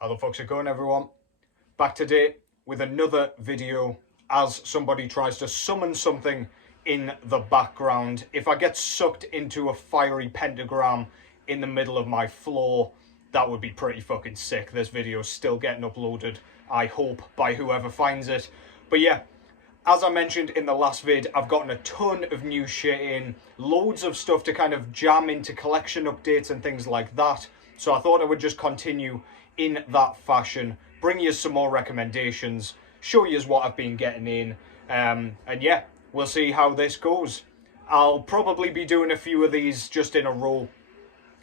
How the fuck's it going, everyone? Back today with another video as somebody tries to summon something in the background. If I get sucked into a fiery pentagram in the middle of my floor, that would be pretty fucking sick. This video's still getting uploaded, I hope, by whoever finds it. But yeah, as I mentioned in the last vid, I've gotten a ton of new shit in, loads of stuff to kind of jam into collection updates and things like that. So I thought I would just continue in that fashion, bring you some more recommendations, show you what I've been getting in, and yeah, we'll see how this goes. I'll probably be doing a few of these just in a row,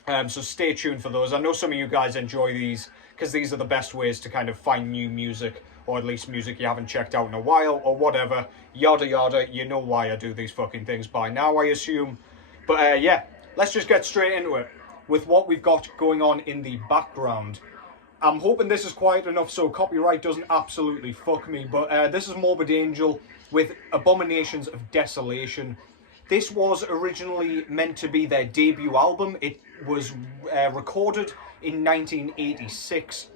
so stay tuned for those. I know some of you guys enjoy these, because these are the best ways to kind of find new music, or at least music you haven't checked out in a while, or whatever, yada yada. You know why I do these fucking things by now, I assume. But yeah, let's just get straight into it with what we've got going on in the background. I'm hoping this is quiet enough so copyright doesn't absolutely fuck me, but this is Morbid Angel with Abominations of Desolation. This was originally meant to be their debut album. It was recorded in 1986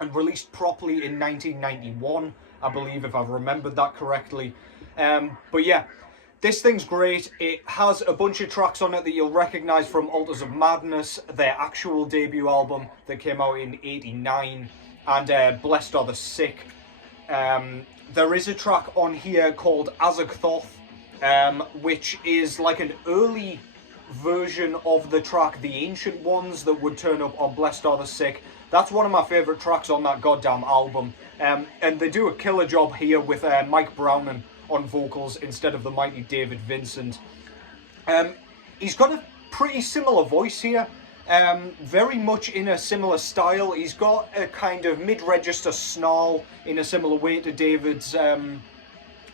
and released properly in 1991, I believe, if I've remembered that correctly. But yeah, this thing's great. It has a bunch of tracks on it that you'll recognise from Altars of Madness, their actual debut album that came out in '89, and Blessed Are the Sick. There is a track on here called Azagthoth, which is like an early version of the track The Ancient Ones that would turn up on Blessed Are the Sick. That's one of my favourite tracks on that goddamn album. And they do a killer job here with Mike Browning on vocals instead of the mighty David Vincent. He's got a pretty similar voice here, very much in a similar style. He's got a kind of mid-register snarl in a similar way to David's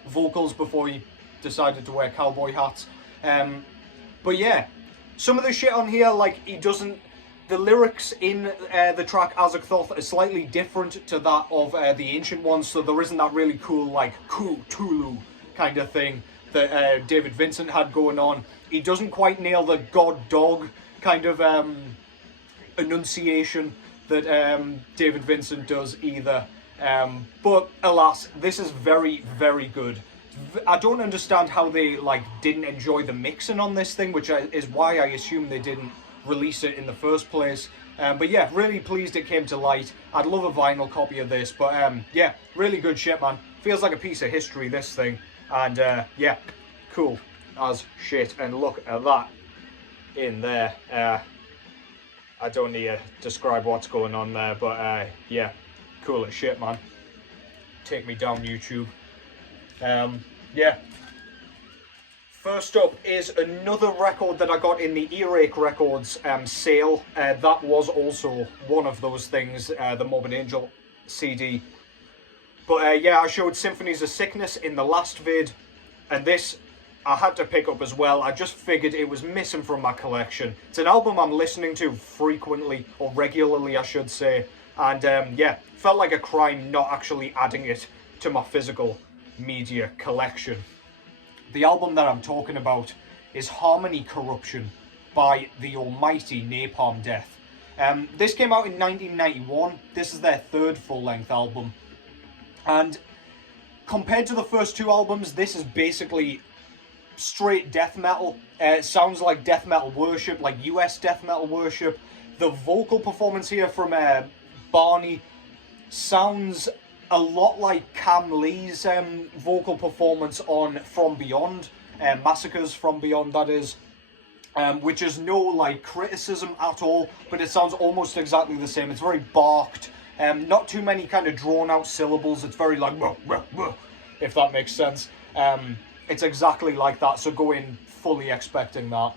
vocals before he decided to wear cowboy hats. But yeah, some of the shit on here, like, the lyrics in the track Azagthoth are slightly different to that of the Ancient Ones, so there isn't that really cool, like, Cthulhu kind of thing that David Vincent had going on. He doesn't quite nail the god dog kind of enunciation that David Vincent does either. But alas, this is very, very good. I don't understand how they didn't enjoy the mixing on this thing, which is why I assume they didn't release it in the first place. But yeah, really pleased it came to light. I'd love a vinyl copy of this, but yeah, really good shit, man. Feels like a piece of history, this thing. And yeah, cool as shit. And look at that in there. I don't need to describe what's going on there, but yeah, cool as shit, man. Take me down, YouTube. Yeah. First up is another record that I got in the Earache Records sale. That was also one of those things, the Morbid Angel CD. But yeah, I showed Symphonies of Sickness in the last vid, and this I had to pick up as well. I just figured it was missing from my collection. It's an album I'm listening to frequently, or regularly I should say, and yeah, felt like a crime not actually adding it to my physical media collection. The album that I'm talking about is Harmony Corruption by the almighty Napalm Death. This came out in 1991. This is their third full-length album. And compared to the first two albums, this is basically straight death metal. It sounds like death metal worship, like US death metal worship. The vocal performance here from Barney sounds a lot like Cam Lee's vocal performance on From Beyond, Massacres From Beyond, that is, which is no criticism at all, but it sounds almost exactly the same. It's very barked, not too many kind of drawn out syllables. It's very like, if that makes sense. It's exactly like that, so go in fully expecting that.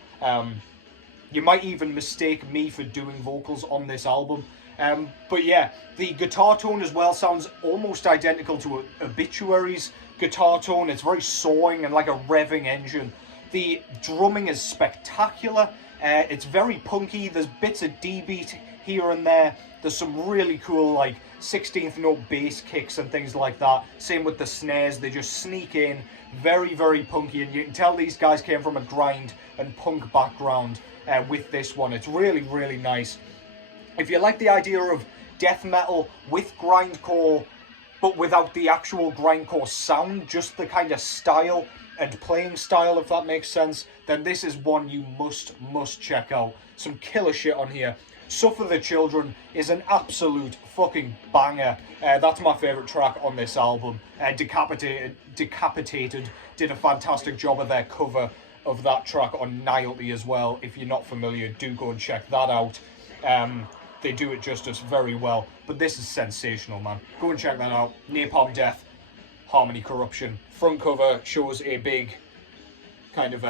You might even mistake me for doing vocals on this album. But yeah, the guitar tone as well sounds almost identical to Obituary's guitar tone. It's very sawing and like a revving engine. The drumming is spectacular. It's very punky. There's bits of D-beat here and there. There's some really cool 16th note bass kicks and things like that. Same with the snares. They just sneak in. Very, very punky. And you can tell these guys came from a grind and punk background with this one. It's really, really nice. If you like the idea of death metal with grindcore, but without the actual grindcore sound, just the kind of style and playing style, if that makes sense, then this is one you must check out. Some killer shit on here. Suffer the Children is an absolute fucking banger. That's my favourite track on this album. Decapitated did a fantastic job of their cover of that track on Nihility as well. If you're not familiar, do go and check that out. They do it justice very well. But this is sensational, man. Go and check that out. Napalm Death, Harmony Corruption. Front cover shows a big kind of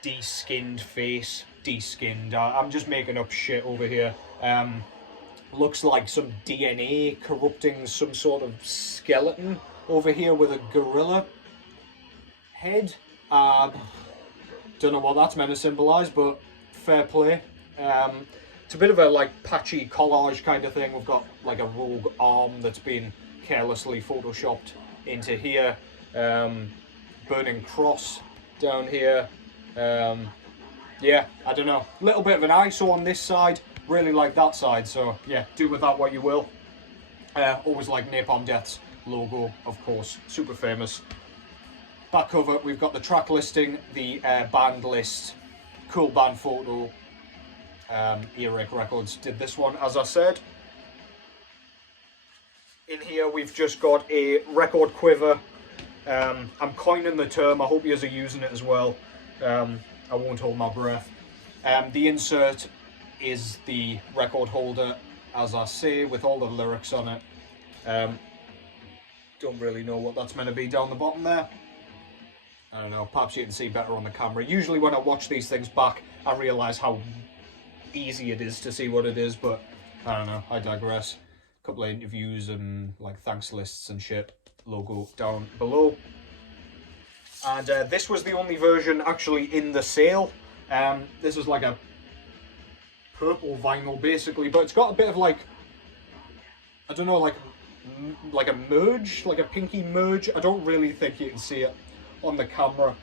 de-skinned face. De-skinned. I'm just making up shit over here. Looks like some DNA corrupting some sort of skeleton over here with a gorilla head. Don't know what that's meant to symbolise, but fair play. It's a bit of a like patchy collage kind of thing. We've got like a rogue arm that's been carelessly photoshopped into here. Burning cross down here. Yeah, I don't know. Little bit of an ISO on this side. Really like that side. So yeah, do with that what you will. Always like Napalm Death's logo, of course. Super famous. Back cover, we've got the track listing, the band list, cool band photo. Earache Records did this one, as I said. In here, we've just got a record quiver. I'm coining the term. I hope you guys are using it as well. I won't hold my breath. The insert is the record holder, as I say, with all the lyrics on it. Don't really know what that's meant to be down the bottom there. I don't know, perhaps you can see better on the camera. Usually when I watch these things back, I realise how easy it is to see what it is, but I don't know, I digress. A couple of interviews and like thanks lists and shit. Logo down below. And this was the only version actually in the sale. This is like a purple vinyl basically, but it's got a bit of like, I don't know, like a merge, like a pinky merge. I don't really think you can see it on the camera.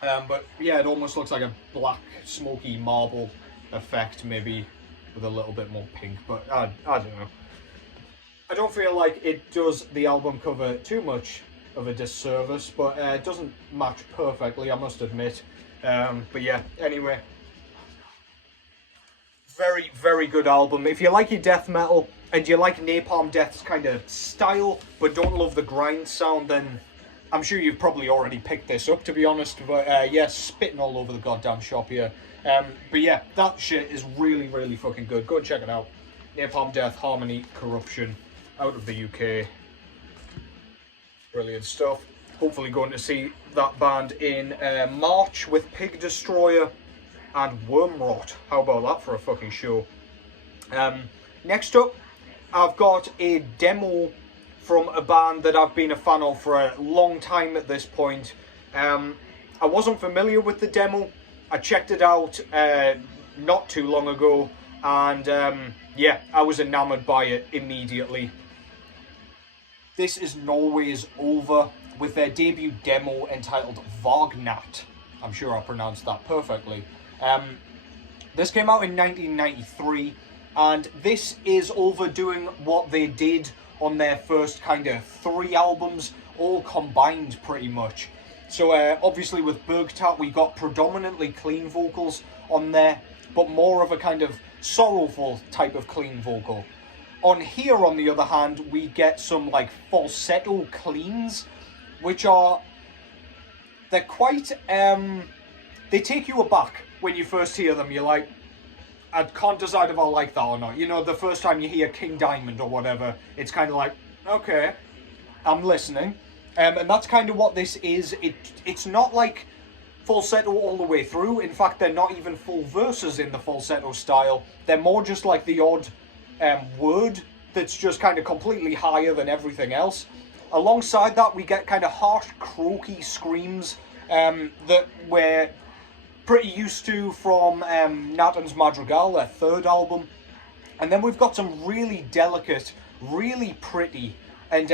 But yeah, it almost looks like a black smoky marble effect, maybe with a little bit more pink, but I don't know. I don't feel like it does the album cover too much of a disservice, but it doesn't match perfectly, I must admit. But yeah, anyway. Very, very good album. If you like your death metal and you like Napalm Death's kind of style, but don't love the grind sound, then I'm sure you've probably already picked this up, to be honest. But yeah, spitting all over the goddamn shop here. But yeah, that shit is really, really fucking good. Go and check it out. Napalm Death, Harmony Corruption, out of the UK. Brilliant stuff. Hopefully going to see that band in March with Pig Destroyer and Wormrot. How about that for a fucking show? Next up, I've got a demo from a band that I've been a fan of for a long time at this point. I wasn't familiar with the demo. I checked it out not too long ago, and yeah, I was enamored by it immediately. This is Norway's Ulver with their debut demo entitled Vargnatt. I'm sure I pronounced that perfectly. This came out in 1993, and this is Ulver doing what they did on their first kind of 3 albums, all combined pretty much. So obviously with Vargnatt we got predominantly clean vocals on there, but more of a kind of sorrowful type of clean vocal. On here, on the other hand, we get some like falsetto cleans, which are, they're quite, they take you aback when you first hear them. You're like, I can't decide if I like that or not. You know, the first time you hear King Diamond or whatever, it's kind of like, okay, I'm listening. And that's kind of what this is. It's not like falsetto all the way through. In fact, they're not even full verses in the falsetto style. They're more just like the odd word that's just kind of completely higher than everything else. Alongside that, we get kind of harsh, croaky screams that we're pretty used to from Nathan's Madrigal, their 3rd album. And then we've got some really delicate, really pretty, and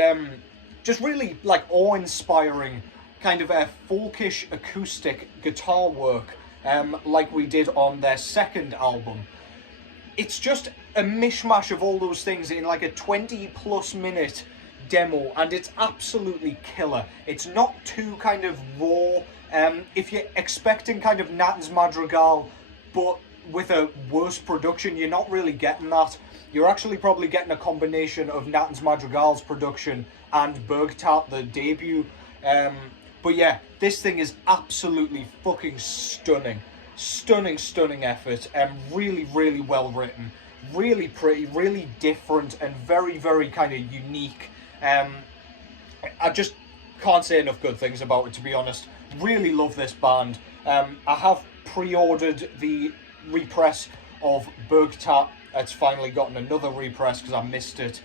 just really like awe-inspiring kind of a folkish acoustic guitar work like we did on their 2nd album. It's just a mishmash of all those things in like a 20+ minute demo, and it's absolutely killer. It's not too kind of raw. If you're expecting kind of Nathan's Madrigal, but with a worse production, you're not really getting that. You're actually probably getting a combination of Nathan's Madrigal's production and Vargnatt, the debut. But yeah, this thing is absolutely fucking stunning. Stunning effort. Really, really well written. Really pretty, really different, and very, very kind of unique. I just can't say enough good things about it, to be honest. Really love this band. I have pre-ordered the repress of Vargnatt. It's finally gotten another repress because I missed it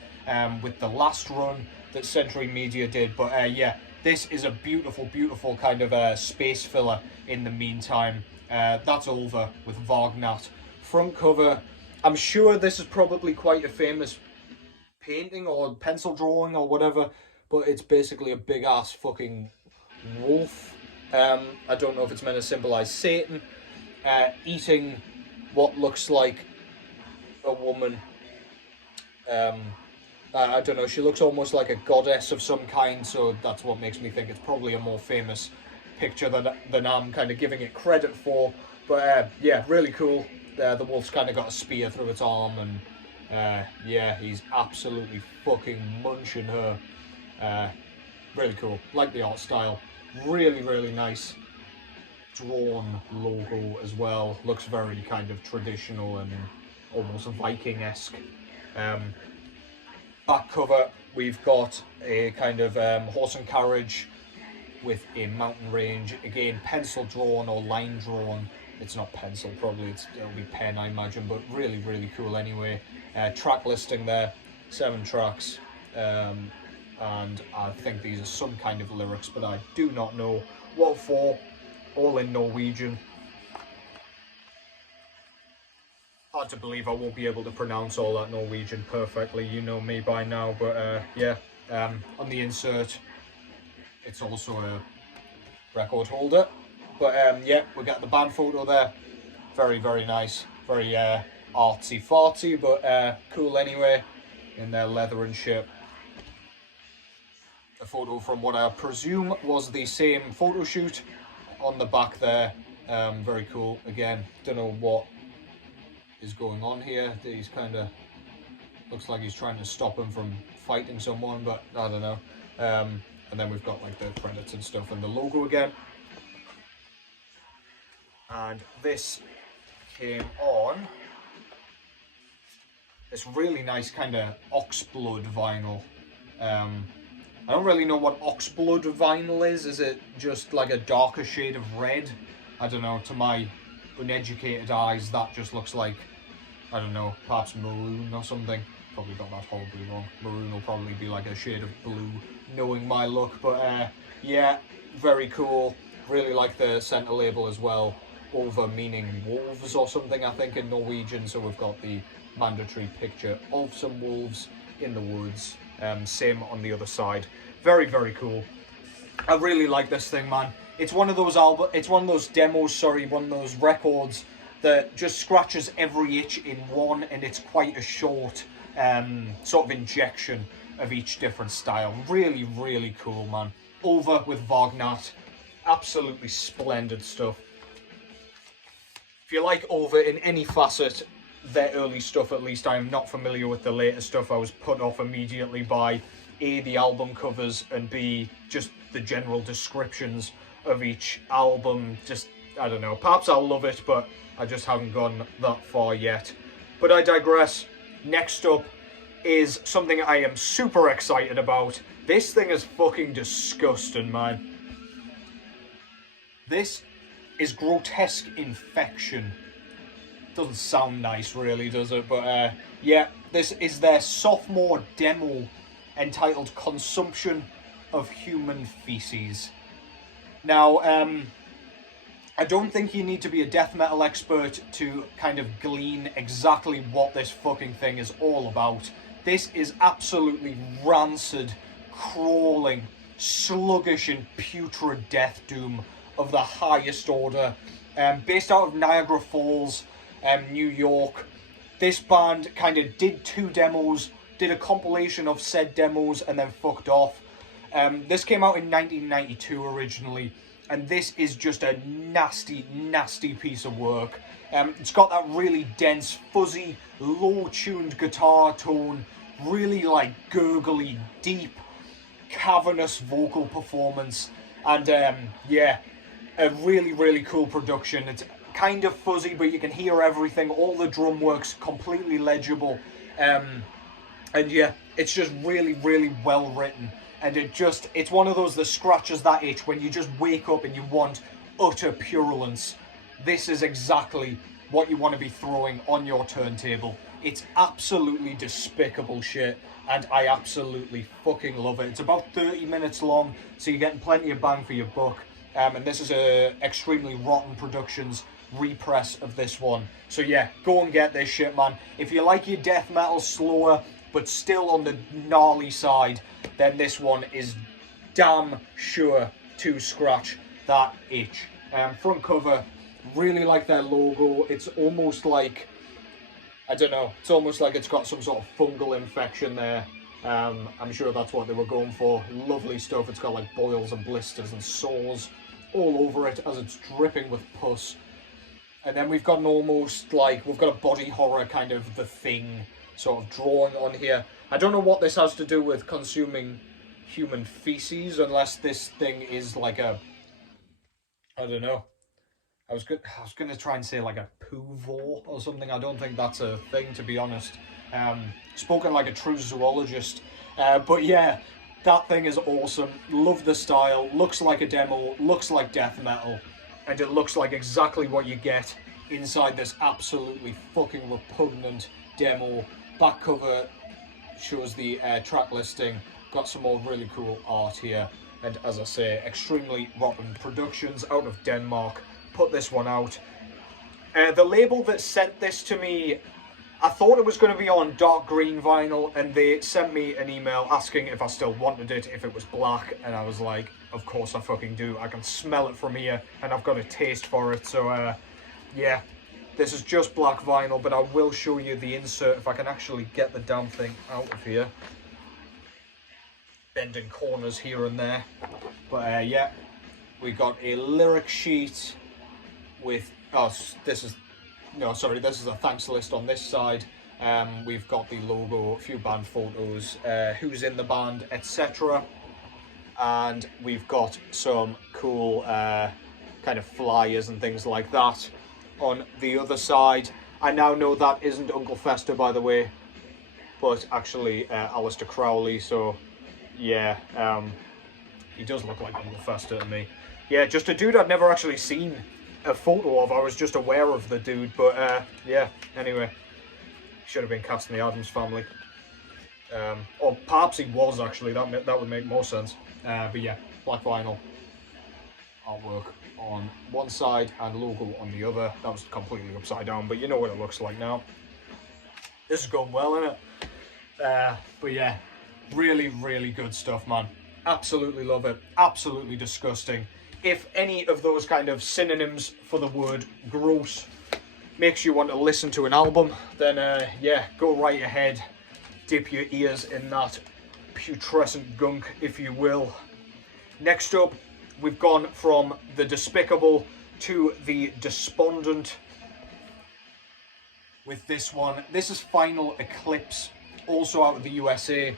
with the last run that Century Media did. But yeah, this is a beautiful, beautiful kind of space filler in the meantime. That's Ulver with Vargnatt. Front cover, I'm sure this is probably quite a famous painting or pencil drawing or whatever, but it's basically a big ass fucking wolf. I don't know if it's meant to symbolize Satan eating what looks like a woman. I don't know, she looks almost like a goddess of some kind, so that's what makes me think it's probably a more famous picture than I'm kind of giving it credit for. But yeah, really cool. The wolf's kind of got a spear through its arm, and yeah, he's absolutely fucking munching her. Really cool. Like the art style. Really, really nice drawn logo as well. Looks very kind of traditional and almost Viking-esque. Back cover, we've got a kind of horse and carriage with a mountain range. Again, pencil drawn or line drawn. It's not pencil, probably it'll be pen, I imagine, but really, really cool anyway. Track listing there, 7 tracks, and I think these are some kind of lyrics, but I do not know what for. All in Norwegian. Hard to believe I won't be able to pronounce all that Norwegian perfectly, you know me by now, but yeah, on the insert, it's also a record holder. But yeah, we got the band photo there. Very, very nice. Very artsy-fartsy, but cool anyway, in their leather and shit. A photo from what I presume was the same photo shoot on the back there. Very cool. Again, don't know what is going on here. He's kind of looks like he's trying to stop him from fighting someone, but I don't know. And then we've got like the credits and stuff and the logo again. And this came on this really nice kind of oxblood vinyl. I don't really know what oxblood vinyl is. Is it just like a darker shade of red? I don't know. To my uneducated eyes, that just looks like, I don't know, perhaps maroon or something. Probably got that horribly wrong. Maroon will probably be like a shade of blue, knowing my look. But yeah, very cool. Really like the center label as well. Ulver meaning wolves or something, I think, in Norwegian. So we've got the mandatory picture of some wolves in the woods. Same on the other side. Very, very cool. I really like this thing, man. It's one of those demos, sorry, one of those records that just scratches every itch in one, and it's quite a short sort of injection of each different style. Really, really cool, man. Ulver with Vargnatt. Absolutely splendid stuff. If you like Ulver in any facet, their early stuff at least, I am not familiar with the later stuff. I was put off immediately by A, the album covers, and B, just the general descriptions of each album. Just, I don't know, perhaps I'll love it, but I just haven't gone that far yet. But I digress. Next up is something I am super excited about. This thing is fucking disgusting, man. This is Grotesque Infection. Doesn't sound nice, really, does it? But yeah, this is their sophomore demo entitled Consumption of Human Feces. Now, I don't think you need to be a death metal expert to kind of glean exactly what this fucking thing is all about. This is absolutely rancid, crawling, sluggish and putrid death doom of the highest order. Based out of Niagara Falls, New York. this band kind of did 2 demos, did a compilation of said demos, and then fucked off. This came out in 1992 originally, and this is just a nasty, nasty piece of work. It's got that really dense, fuzzy, low-tuned guitar tone, really like gurgly, deep, cavernous vocal performance, and yeah, a really, really cool production. It's kind of fuzzy, but you can hear everything. All the drum work's completely legible, and yeah, it's just really, really well written. And it's one of those that scratches that itch when you just wake up and you want utter purulence. This is exactly what you want to be throwing on your turntable. It's absolutely despicable shit, and I absolutely fucking love it. It's about 30 minutes long, so you're getting plenty of bang for your buck. And this is a Extremely Rotten Productions repress of this one. So yeah, go and get this shit, man. If you like your death metal slower, but still on the gnarly side, then this one is damn sure to scratch that itch. Front cover, really like their logo. It's almost like, I don't know, it's almost like it's got some sort of fungal infection there. I'm sure that's what they were going for. Lovely stuff. It's got like boils and blisters and sores all over it as it's dripping with pus. And then we've got an almost like, we've got a body horror kind of The Thing sort of drawing on here. I don't know what this has to do with consuming human feces, unless this thing is like a, I don't know. I was gonna try and say like a poovore or something. I don't think that's a thing, to be honest. Spoken like a true zoologist. But yeah, that thing is awesome. Love the style. Looks like a demo. Looks like death metal. And it looks like exactly what you get inside this absolutely fucking repugnant demo. Back cover shows the track listing. Got some more really cool art here. And as I say, Extremely Rotten Productions out of Denmark put this one out. The label that sent this to me, I thought it was going to be on dark green vinyl, and they sent me an email asking if I still wanted it, if it was black, and I was like, of course I fucking do. I can smell it from here, and I've got a taste for it, so yeah. This is just black vinyl, but I will show you the insert if I can actually get the damn thing out of here. Bending corners here and there. But yeah, we got a lyric sheet with, this is a thanks list on this side. We've got the logo, a few band photos, who's in the band, etc. And we've got some cool kind of flyers and things like that. On the other side, I now know that isn't Uncle Fester, by the way, but actually Aleister Crowley, so yeah, he does look like Uncle Fester to me. Yeah, just a dude I'd never actually seen a photo of. I was just aware of the dude, but yeah, anyway, should have been cast in the Addams Family. Or perhaps he was, actually, that would make more sense. But yeah, black vinyl artwork on one side and logo on the other. That was completely upside down, but you know what it looks like now. This is going well, isn't it? But yeah, really, really good stuff, man. Absolutely love it. Absolutely disgusting. If any of those kind of synonyms for the word gross makes you want to listen to an album, then yeah, go right ahead. Dip your ears in that putrescent gunk, if you will. Next up, we've gone from the despicable to the despondent with this one. This is Final Eclipse, also out of the USA,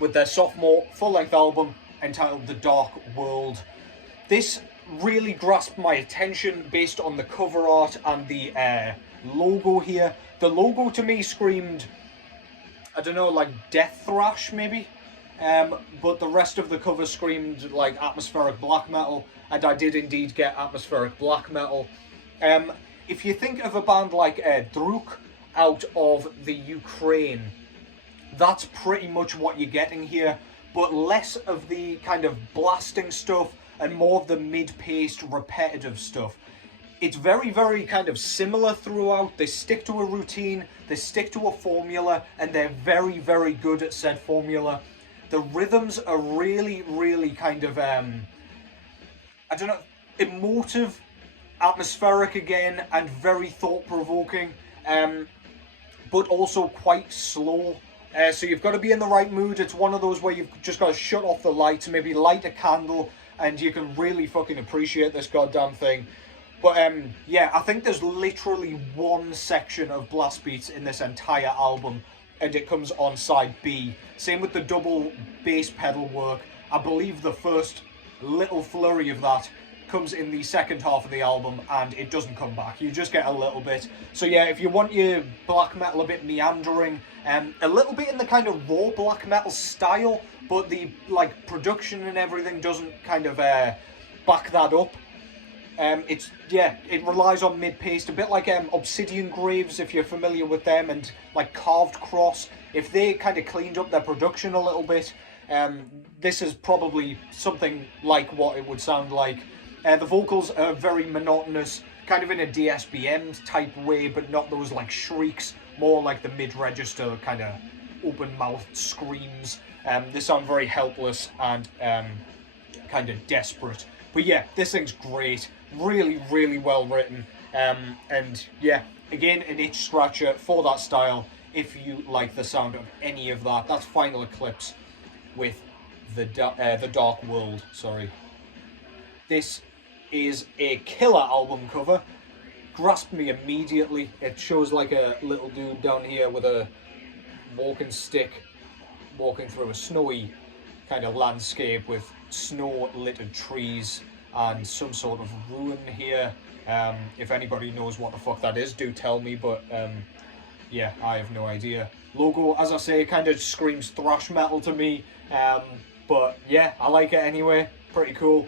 with their sophomore full-length album entitled The Dark World. This really grasped my attention based on the cover art and the logo here. The logo to me screamed, I don't know, like death thrash maybe? But the rest of the cover screamed like atmospheric black metal, and I did indeed get atmospheric black metal. If you think of a band like Druk out of the Ukraine, that's pretty much what you're getting here, but less of the kind of blasting stuff and more of the mid-paced repetitive stuff. It's very, very kind of similar throughout. They stick to a routine, they stick to a formula, and they're very, very good at said formula. The rhythms are really, really kind of, I don't know, emotive, atmospheric again, and very thought-provoking. but also quite slow. So you've got to be in the right mood. It's one of those where you've just got to shut off the lights, maybe light a candle, and you can really fucking appreciate this goddamn thing. But yeah, I think there's literally one section of blast beats in this entire album, and it comes on side B. Same with the double bass pedal work. I believe the first little flurry of that comes in the second half of the album, and it doesn't come back. You just get a little bit. So yeah, if you want your black metal a bit meandering, a little bit in the kind of raw black metal style, but the like production and everything doesn't kind of back that up. It's, yeah, it relies on mid-paced, a bit like Obsidian Graves, if you're familiar with them, and like Carved Cross. If they kind of cleaned up their production a little bit, this is probably something like what it would sound like. The vocals are very monotonous, kind of in a DSBM type way, but not those like shrieks, more like the mid-register kind of open-mouthed screams. They sound very helpless and kind of desperate. But yeah, this thing's great, really, really well written. And yeah, again, an itch scratcher for that style. If you like the sound of any of that, that's Final Eclipse with the Dark World. Sorry. This is a killer album cover. Grasped me immediately. It shows like a little dude down here with a walking stick, walking through a snowy kind of landscape with snow-littered trees and some sort of ruin here. If anybody knows what the fuck that is, do tell me, but yeah, I have no idea. Logo, as I say, kind of screams thrash metal to me, but yeah, I like it anyway. Pretty cool.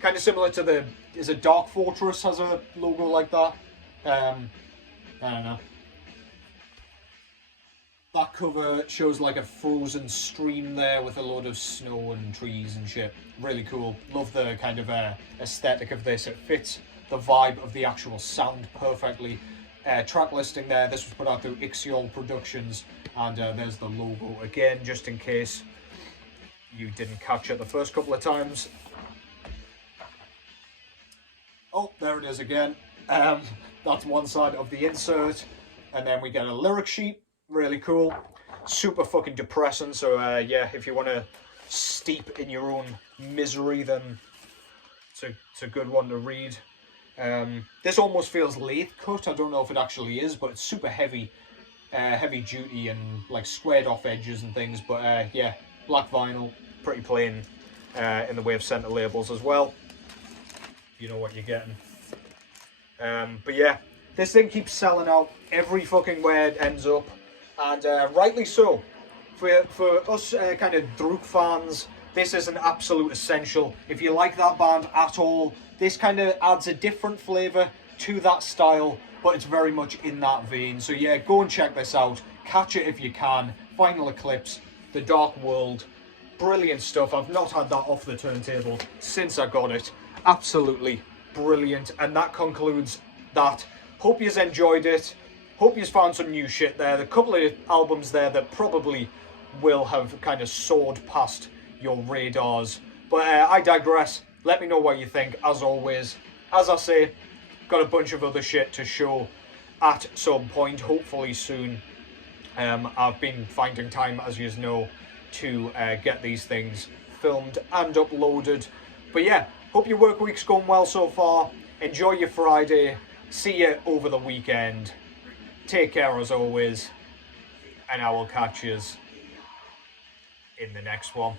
Kind of similar to the, is it Dark Fortress has a logo like that? I don't know. That cover shows like a frozen stream there with a load of snow and trees and shit. Really cool. Love the kind of aesthetic of this. It fits the vibe of the actual sound perfectly. Track listing there. This was put out through Ixiol Productions, and there's the logo again, just in case you didn't catch it the first couple of times. Oh, there it is again. That's one side of the insert, and then we get a lyric sheet. Really cool. Super fucking depressing. So yeah, if you want to steep in your own misery, then it's a good one to read. This almost feels lathe cut. I don't know if it actually is, but it's super heavy, heavy duty and like squared off edges and things. But yeah, black vinyl, pretty plain in the way of center labels as well. You know what you're getting. But yeah, this thing keeps selling out every fucking where it ends up, and rightly so. For us kind of Druk fans, this is an absolute essential. If you like that band at all, this kind of adds a different flavour to that style, but it's very much in that vein. So yeah, go and check this out. Catch it if you can. Final Eclipse, The Dark World. Brilliant stuff. I've not had that off the turntable since I got it. Absolutely brilliant. And that concludes that. Hope you've enjoyed it. Hope you've found some new shit there. The couple of albums there that probably will have kind of soared past your radars. But I digress. Let me know what you think, as always. As I say, got a bunch of other shit to show at some point, hopefully soon. I've been finding time, as you know, to get these things filmed and uploaded. But yeah, hope your work week's going well so far. Enjoy your Friday. See you over the weekend. Take care as always. And I will catch you in the next one.